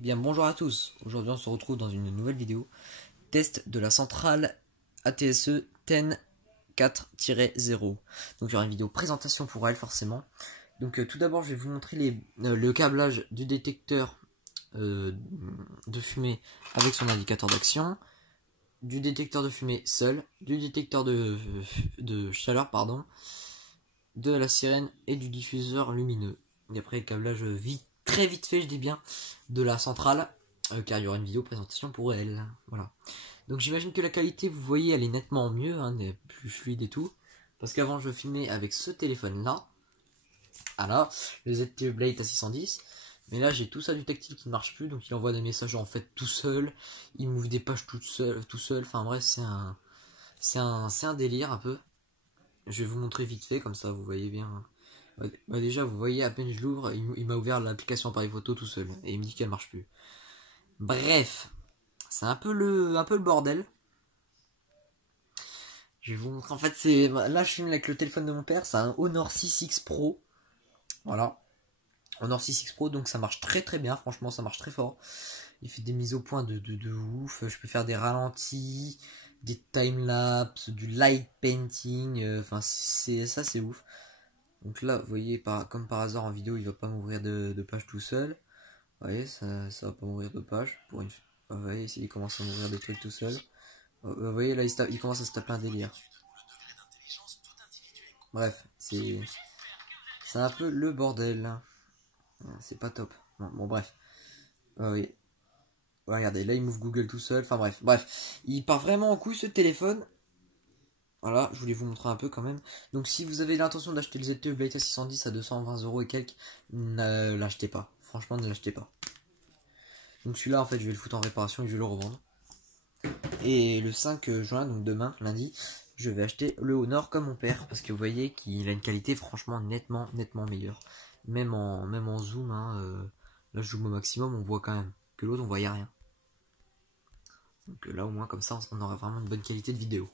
Eh bien bonjour à tous, aujourd'hui on se retrouve dans une nouvelle vidéo, test de la centrale ATSE TEN 4-0. Donc il y aura une vidéo présentation pour elle forcément. Donc tout d'abord je vais vous montrer le câblage du détecteur de fumée avec son indicateur d'action, du détecteur de fumée seul, du détecteur de chaleur pardon, de la sirène et du diffuseur lumineux. Et après le câblage très vite fait, je dis bien, de la centrale, car il y aura une vidéo présentation pour elle. Voilà. Donc j'imagine que la qualité, vous voyez, elle est nettement mieux, hein, elle est plus fluide et tout. Parce qu'avant je filmais avec ce téléphone là. Alors, le ZTE Blade A610. Mais là j'ai tout ça du tactile qui ne marche plus, donc il envoie des messages en fait tout seul. Il m'ouvre des pages tout seul. Enfin bref, c'est un délire un peu. Je vais vous montrer vite fait, comme ça vous voyez bien. Bah déjà vous voyez, à peine je l'ouvre, il m'a ouvert l'application appareil photo tout seul. Et il me dit qu'elle marche plus. Bref, c'est un peu le bordel. Je vais vous montrer, en fait là je filme avec le téléphone de mon père, c'est un Honor 6X Pro. Voilà. Honor 6X Pro, donc ça marche très très bien, franchement ça marche très fort. Il fait des mises au point de ouf, je peux faire des ralentis, des timelapses, du light painting, enfin c'est ouf. Donc là, vous voyez, comme par hasard en vidéo, il va pas m'ouvrir de page tout seul. Vous voyez, ça va pas m'ouvrir de page. Vous voyez, ici, il commence à m'ouvrir des trucs tout seul. Vous voyez, là, il commence à se taper un délire. Bref, c'est un peu le bordel. C'est pas top. Bon, bref. Oui. Regardez, là, il m'ouvre Google tout seul. Enfin, bref. Il part vraiment en couille, ce téléphone. Voilà, je voulais vous montrer un peu quand même. Donc si vous avez l'intention d'acheter le ZTE Blade A610 à 220 € et quelques, ne l'achetez pas. Franchement, ne l'achetez pas. Donc celui-là, en fait, je vais le foutre en réparation et je vais le revendre. Et le 5 juin, donc demain, lundi, je vais acheter le Honor comme mon père. Parce que vous voyez qu'il a une qualité franchement nettement meilleure. Même en zoom, hein, là je zoome au maximum, on voit quand même. Que l'autre, on voyait rien. Donc là, au moins, comme ça, on aura vraiment une bonne qualité de vidéo.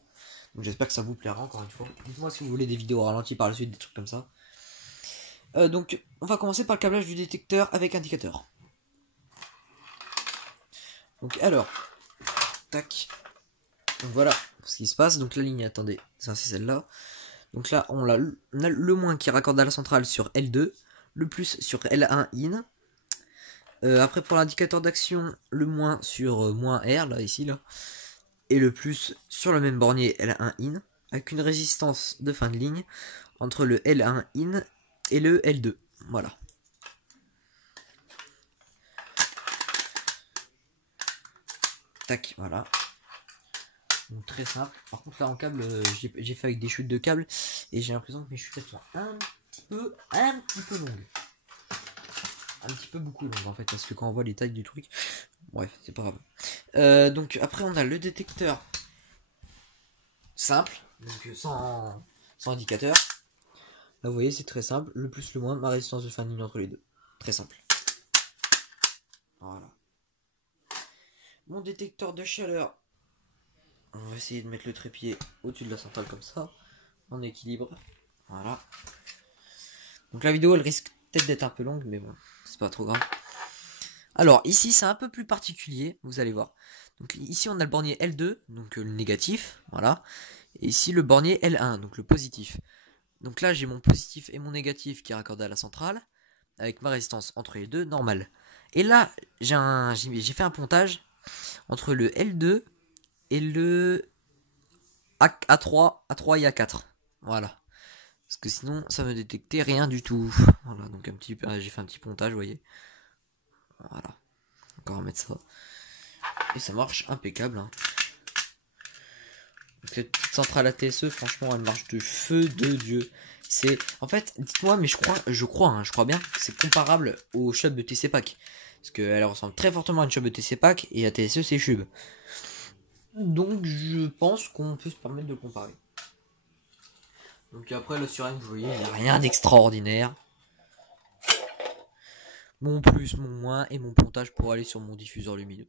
Donc j'espère que ça vous plaira encore une fois. Dites-moi si vous voulez des vidéos ralenties par la suite, des trucs comme ça. Donc on va commencer par le câblage du détecteur avec indicateur. Donc alors, tac. Donc voilà ce qui se passe. Donc la ligne, attendez, ça c'est celle-là. Donc là on a le moins qui raccorde à la centrale sur L2, le plus sur L1 in. Après pour l'indicateur d'action, le moins sur moins R, là ici là. Et le plus sur le même bornier L1 in, avec une résistance de fin de ligne entre le L1 in et le L2. Voilà. Tac, voilà. Donc très simple. Par contre là en câble, j'ai fait avec des chutes de câble et j'ai l'impression que mes chutes sont un petit peu longues. Un petit peu beaucoup longues en fait, parce que quand on voit les tailles du truc, bref, c'est pas grave. Donc après on a le détecteur simple, donc sans indicateur. Là vous voyez c'est très simple, le plus le moins, ma résistance de fin de ligne entre les deux. Très simple. Voilà. Mon détecteur de chaleur. On va essayer de mettre le trépied au-dessus de la centrale comme ça, en équilibre. Voilà. Donc la vidéo elle risque peut-être d'être un peu longue, mais bon, c'est pas trop grave. Alors ici c'est un peu plus particulier, vous allez voir. Donc ici on a le bornier L2, donc le négatif, voilà. Et ici le bornier L1, donc le positif. Donc là j'ai mon positif et mon négatif qui est raccordé à la centrale, avec ma résistance entre les deux, normale. Et là j'ai fait un pontage entre le L2 et le A3 et A4. Voilà. Parce que sinon ça me détectait rien du tout. Voilà, donc j'ai fait un petit pontage, vous voyez. Voilà. Encore remettre ça. Et ça marche impeccable. Hein. Donc, cette petite centrale ATSE, franchement, elle marche de feu de Dieu. C'est, en fait, dites-moi, mais je crois bien que c'est comparable au Chub de TC Pack. Parce qu'elle ressemble très fortement à une Chub de TC Pack et ATSE c'est Chub. Donc je pense qu'on peut se permettre de comparer. Donc après la sirène, vous voyez, il n'y a rien d'extraordinaire. Mon plus, mon moins et mon pontage pour aller sur mon diffuseur lumineux.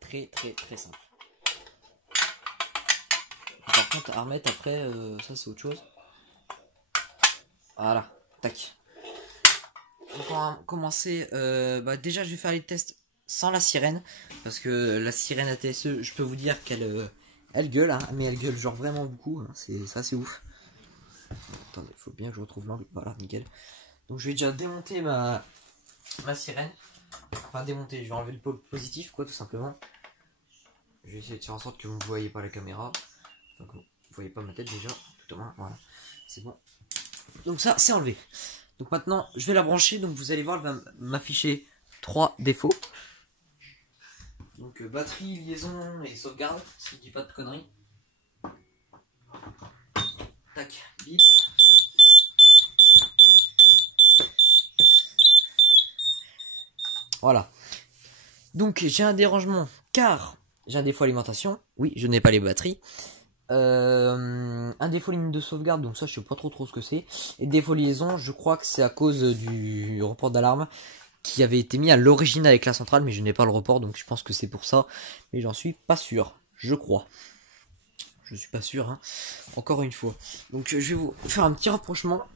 Très simple. Par contre à remettre après, ça c'est autre chose. Voilà, tac. Donc on va commencer, déjà je vais faire les tests sans la sirène. Parce que la sirène ATSE, je peux vous dire qu'elle elle gueule, hein, mais elle gueule genre vraiment beaucoup. Hein, c'est assez ouf. Attendez, il faut bien que je retrouve l'angle. Voilà, nickel. Donc je vais déjà démonter ma sirène. Enfin démonter, je vais enlever le pôle positif quoi tout simplement. Je vais essayer de faire en sorte que vous ne voyez pas la caméra. Donc vous ne voyez pas ma tête déjà, tout au moins, voilà. C'est bon. Donc ça c'est enlevé. Donc maintenant je vais la brancher, donc vous allez voir, elle va m'afficher 3 défauts. Donc batterie, liaison et sauvegarde, si je dis pas de conneries. Tac, bip. Voilà. Donc j'ai un dérangement car j'ai un défaut alimentation. Oui, je n'ai pas les batteries. Un défaut ligne de sauvegarde, donc ça je sais pas trop ce que c'est. Et défaut liaison, je crois que c'est à cause du report d'alarme qui avait été mis à l'origine avec la centrale, mais je n'ai pas le report, donc je pense que c'est pour ça. Mais j'en suis pas sûr, je crois. Je suis pas sûr, hein. Encore une fois. Donc je vais vous faire un petit rapprochement.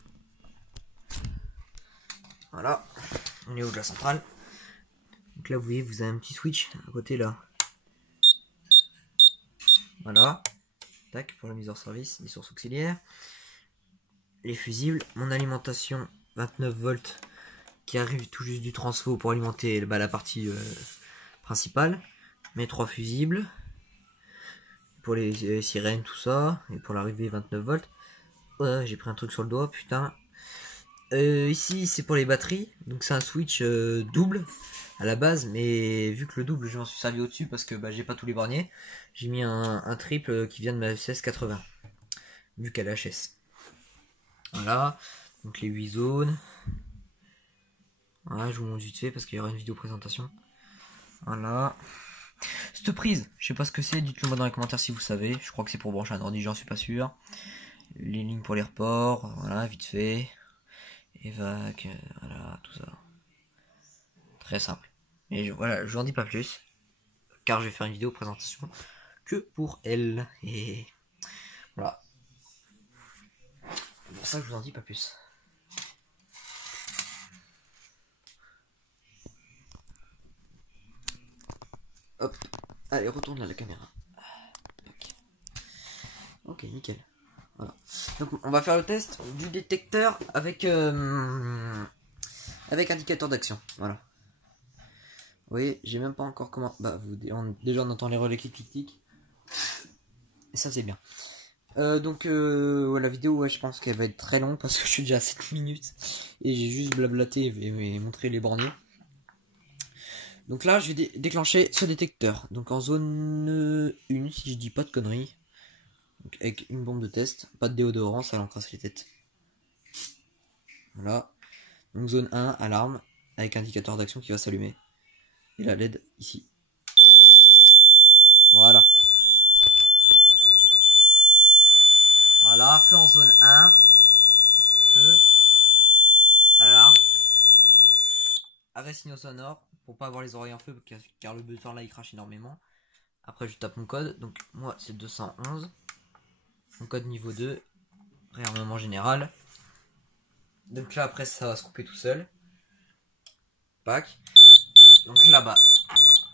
Voilà, on est au de la centrale. Donc là vous voyez, vous avez un petit switch à côté là. Voilà. Tac, pour la mise hors service, les sources auxiliaires. Les fusibles, mon alimentation 29 volts qui arrive tout juste du transfo pour alimenter la partie principale. Mes 3 fusibles. Pour les sirènes, tout ça. Et pour l'arrivée 29 volts. J'ai pris un truc sur le doigt, putain. Ici c'est pour les batteries. Donc c'est un switch double à la base. Mais vu que le double je m'en suis servi au-dessus parce que j'ai pas tous les borniers. J'ai mis un triple qui vient de ma FCS80. Vu qu'elle est HS. Voilà. Donc les 8 zones. Voilà, je vous montre vite fait parce qu'il y aura une vidéo présentation. Voilà. Cette prise, je sais pas ce que c'est, dites-le moi dans les commentaires si vous savez. Je crois que c'est pour brancher un ordi, j'en suis pas sûr. Les lignes pour les reports, voilà, vite fait. Évac, voilà, tout ça. Très simple. Et voilà, je vous en dis pas plus. Car je vais faire une vidéo présentation que pour elle. Et voilà. C'est pour ça que je vous en dis pas plus. Hop, allez, retourne là la caméra. Ok, nickel. Voilà. Donc on va faire le test du détecteur avec indicateur d'action. Voilà. Vous voyez, j'ai même pas encore comment. Déjà on entend les relais clic. Et ça c'est bien. Ouais, la vidéo, ouais, je pense qu'elle va être très longue parce que je suis déjà à 7 minutes et j'ai juste blablaté et montré les borniers. Donc là, je vais déclencher ce détecteur. Donc en zone 1, si je dis pas de conneries. Donc avec une bombe de test, pas de déodorant, ça l'encrasse les têtes. Voilà. Donc zone 1, alarme, avec indicateur d'action qui va s'allumer. Et la LED ici. Voilà. Voilà, feu en zone 1. Feu. Alarme. Arrêt signaux sonore pour pas avoir les oreilles en feu car le buzzer là il crache énormément. Après je tape mon code, donc moi c'est 211. Mon code niveau 2. Réarmement général. Donc là après ça va se couper tout seul. Pack. Donc là-bas,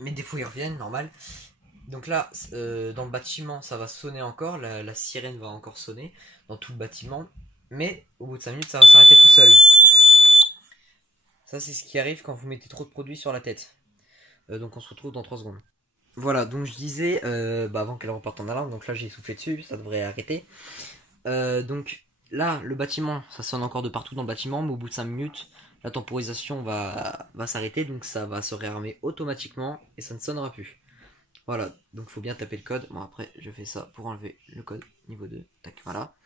mes défauts ils reviennent, normal. Donc là, dans le bâtiment ça va sonner encore, la sirène va encore sonner dans tout le bâtiment. Mais au bout de 5 minutes ça va s'arrêter tout seul. Ça c'est ce qui arrive quand vous mettez trop de produits sur la tête. Donc on se retrouve dans 3 secondes. Voilà, donc je disais, avant qu'elle reparte en alarme, donc là j'ai soufflé dessus, ça devrait arrêter. Donc là, le bâtiment, ça sonne encore de partout dans le bâtiment, mais au bout de 5 minutes, la temporisation va s'arrêter, donc ça va se réarmer automatiquement et ça ne sonnera plus. Voilà, donc il faut bien taper le code. Bon après, je fais ça pour enlever le code niveau 2. Tac, voilà.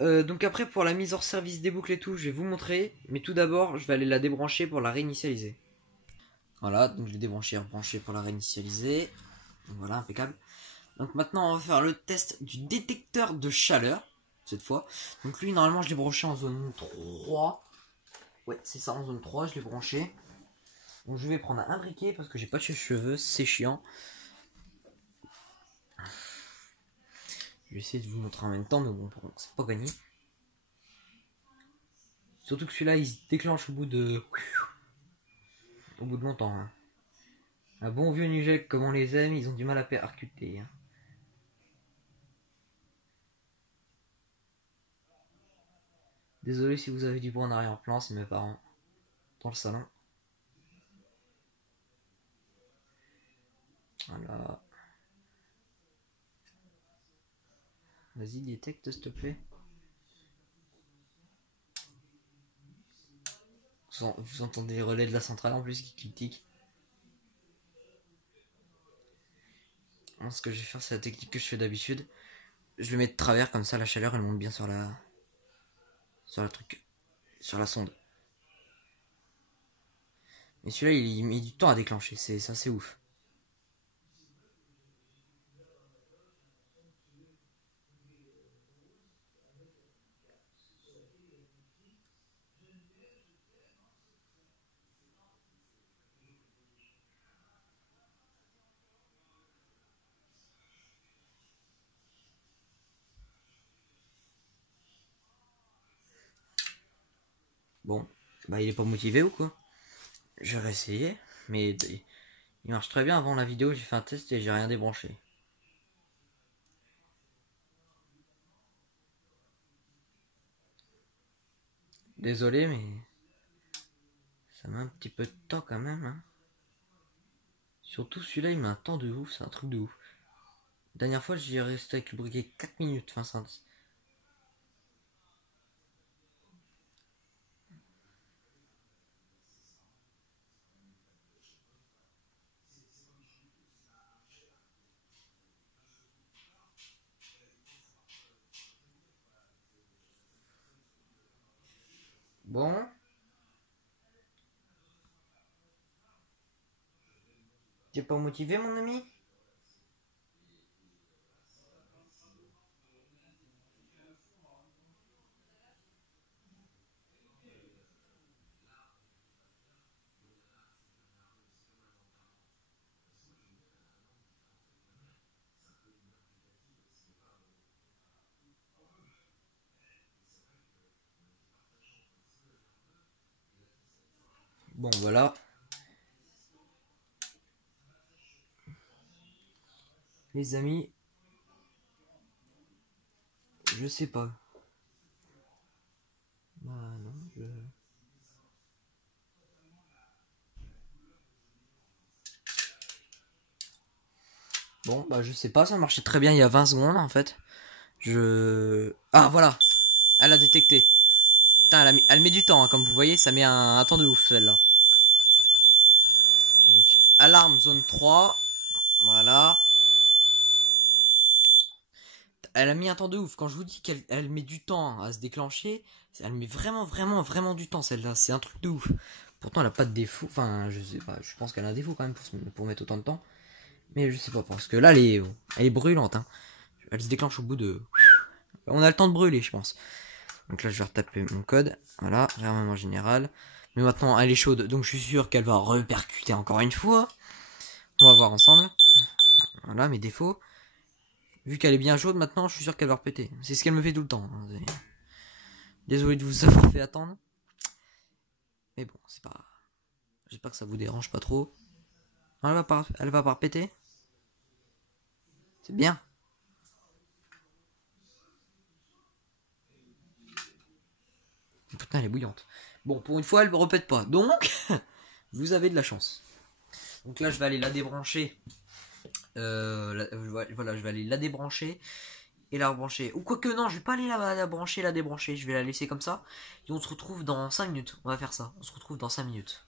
Donc après, pour la mise hors service des boucles et tout, je vais vous montrer. Mais tout d'abord, je vais aller la débrancher pour la réinitialiser. Voilà, donc je l'ai débranché et rebranché pour la réinitialiser. Donc voilà, impeccable. Donc maintenant, on va faire le test du détecteur de chaleur, cette fois. Donc lui, normalement, je l'ai branché en zone 3. Ouais, c'est ça, en zone 3, je l'ai branché. Donc je vais prendre un briquet parce que j'ai pas de cheveux, c'est chiant. Je vais essayer de vous montrer en même temps, mais bon, c'est pas gagné. Surtout que celui-là, il se déclenche au bout de longtemps. Hein. Un bon vieux Nugek comme on les aime, ils ont du mal à percuter. Hein. Désolé si vous avez du bruit en arrière-plan, c'est mes parents. Dans le salon. Voilà. Vas-y, détecte s'il te plaît. Vous entendez les relais de la centrale en plus qui cliquent. Ce que je vais faire, c'est la technique que je fais d'habitude. Je le mets de travers comme ça, la chaleur elle monte bien sur la truc, sur la sonde. Mais celui-là il met du temps à déclencher, c'est ça, c'est ouf. Bon, bah il est pas motivé ou quoi? Je vais réessayer, mais il marche très bien. Avant la vidéo, j'ai fait un test et j'ai rien débranché. Désolé, mais ça met un petit peu de temps quand même. Hein. Surtout celui-là, il met un temps de ouf, c'est un truc de ouf. La dernière fois, j'y ai resté avec le briquet 4 minutes. Enfin, c'est un... Bon. T'es pas motivé, mon ami? Bon, voilà. Les amis, je sais pas. Bah non, Bon, bah je sais pas, ça marchait très bien il y a 20 secondes en fait. Ah voilà, elle a détecté. Putain, elle met du temps, hein, comme vous voyez, ça met un temps de ouf celle-là. Donc, alarme zone 3. Voilà. Elle a mis un temps de ouf. Quand je vous dis qu'elle met du temps à se déclencher, elle met vraiment du temps celle-là. C'est un truc de ouf. Pourtant, elle a pas de défaut. Enfin, je sais pas. Je pense qu'elle a un défaut quand même pour mettre autant de temps. Mais je sais pas. Parce que là, elle est brûlante. Hein. Elle se déclenche au bout de... On a le temps de brûler, je pense. Donc là, je vais retaper mon code. Voilà, réarmement général. Mais maintenant, elle est chaude. Donc je suis sûr qu'elle va repercuter encore une fois. On va voir ensemble. Voilà, mes défauts. Vu qu'elle est bien chaude maintenant, je suis sûr qu'elle va repéter. C'est ce qu'elle me fait tout le temps. Désolé de vous avoir fait attendre. Mais bon, c'est pas... J'espère que ça vous dérange pas trop. Non, elle va pas repéter. C'est bien. Putain, elle est bouillante. Bon, pour une fois, elle ne repète pas. Donc, vous avez de la chance. Donc là, je vais aller la débrancher. Voilà, je vais aller la débrancher et la rebrancher. Ou quoique non, je vais pas aller la brancher, la débrancher. Je vais la laisser comme ça. Et on se retrouve dans 5 minutes. On va faire ça. On se retrouve dans 5 minutes.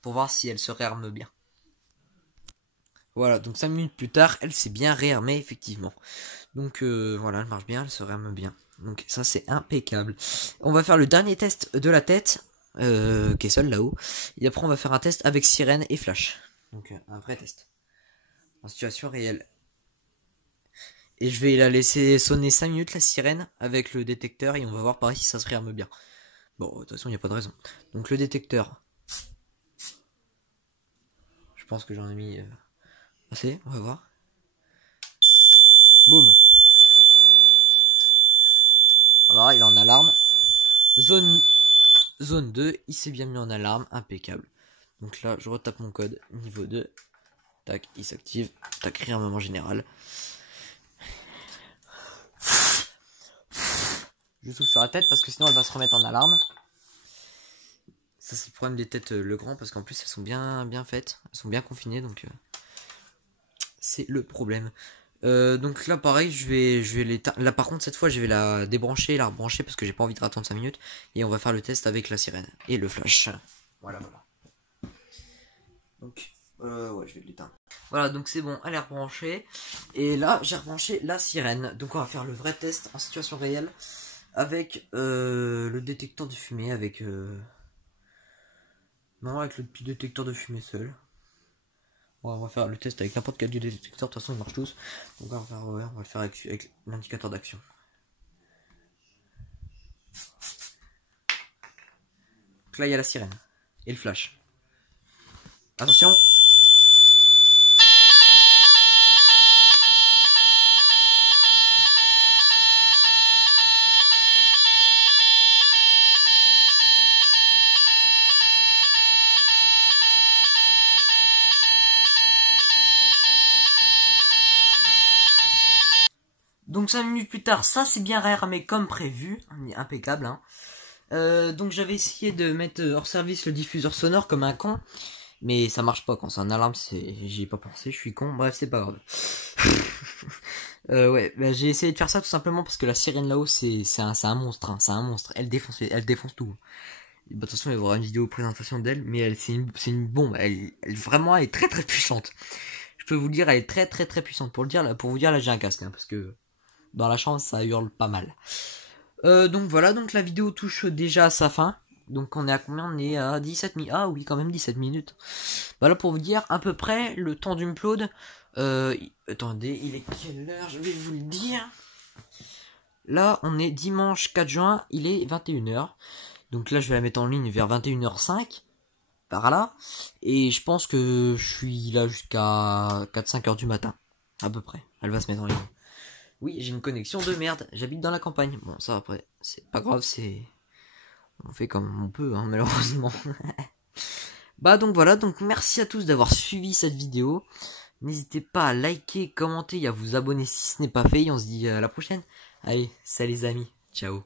Pour voir si elle se réarme bien. Voilà, donc 5 minutes plus tard, elle s'est bien réarmée, effectivement. Donc voilà, elle marche bien, elle se réarme bien. Donc ça, c'est impeccable. On va faire le dernier test de la tête, qui est seul là-haut. Et après, on va faire un test avec sirène et flash. Donc un vrai test. En situation réelle. Et je vais la laisser sonner 5 minutes, la sirène, avec le détecteur, et on va voir pareil si ça se réarme bien. Bon, de toute façon, il n'y a pas de raison. Donc le détecteur. Je pense que j'en ai mis assez, on va voir. Boum. Voilà, il est en alarme. Zone 2, il s'est bien mis en alarme, impeccable. Donc là, je retape mon code, niveau 2. Tac, il s'active. Tac, réarmement général. Je souffle sur la tête parce que sinon elle va se remettre en alarme. Ça c'est le problème des têtes Legrand parce qu'en plus elles sont bien faites. Elles sont bien confinées donc c'est le problème. Donc là pareil je vais là par contre cette fois je vais la débrancher et la rebrancher parce que j'ai pas envie de attendre 5 minutes. Et on va faire le test avec la sirène et le flash. Voilà. Donc ouais je vais l'éteindre. Voilà donc c'est bon, elle est rebranchée. Et là j'ai rebranché la sirène. Donc on va faire le vrai test en situation réelle. Avec le détecteur de fumée, avec non, avec le petit détecteur de fumée seul. On va faire le test avec n'importe quel détecteur, de toute façon ils marchent tous. Donc on va le faire avec l'indicateur d'action. Donc là il y a la sirène et le flash. Attention. Donc 5 minutes plus tard, ça c'est bien rare, mais comme prévu, impeccable. Hein. Donc j'avais essayé de mettre hors service le diffuseur sonore comme un con, mais ça marche pas quand c'est un alarme, j'y ai pas pensé, je suis con, bref c'est pas grave. Ouais, bah, j'ai essayé de faire ça tout simplement parce que la sirène là-haut c'est un monstre, hein, c'est un monstre, elle défonce tout. Bah, de toute façon il y aura une vidéo présentation d'elle, mais c'est une bombe, elle vraiment elle est très puissante. Je peux vous le dire, elle est très puissante. Pour vous dire là j'ai un casque, hein, parce que dans la chambre ça hurle pas mal. Donc voilà, donc la vidéo touche déjà à sa fin. Donc on est à combien? On est à 17 minutes. Ah oui, quand même 17 minutes. Voilà pour vous dire à peu près le temps du upload. Attendez, il est quelle heure? Je vais vous le dire. Là on est dimanche 4 juin, il est 21h. Donc là je vais la mettre en ligne vers 21h05. Par là. Et je pense que je suis là jusqu'à 4-5 heures du matin. À peu près. Elle va se mettre en ligne. Oui, j'ai une connexion de merde. J'habite dans la campagne. Bon, ça après, c'est pas grave, on fait comme on peut, hein, malheureusement. Bah donc voilà, donc merci à tous d'avoir suivi cette vidéo. N'hésitez pas à liker, commenter et à vous abonner si ce n'est pas fait. Et on se dit à la prochaine. Allez, salut les amis. Ciao.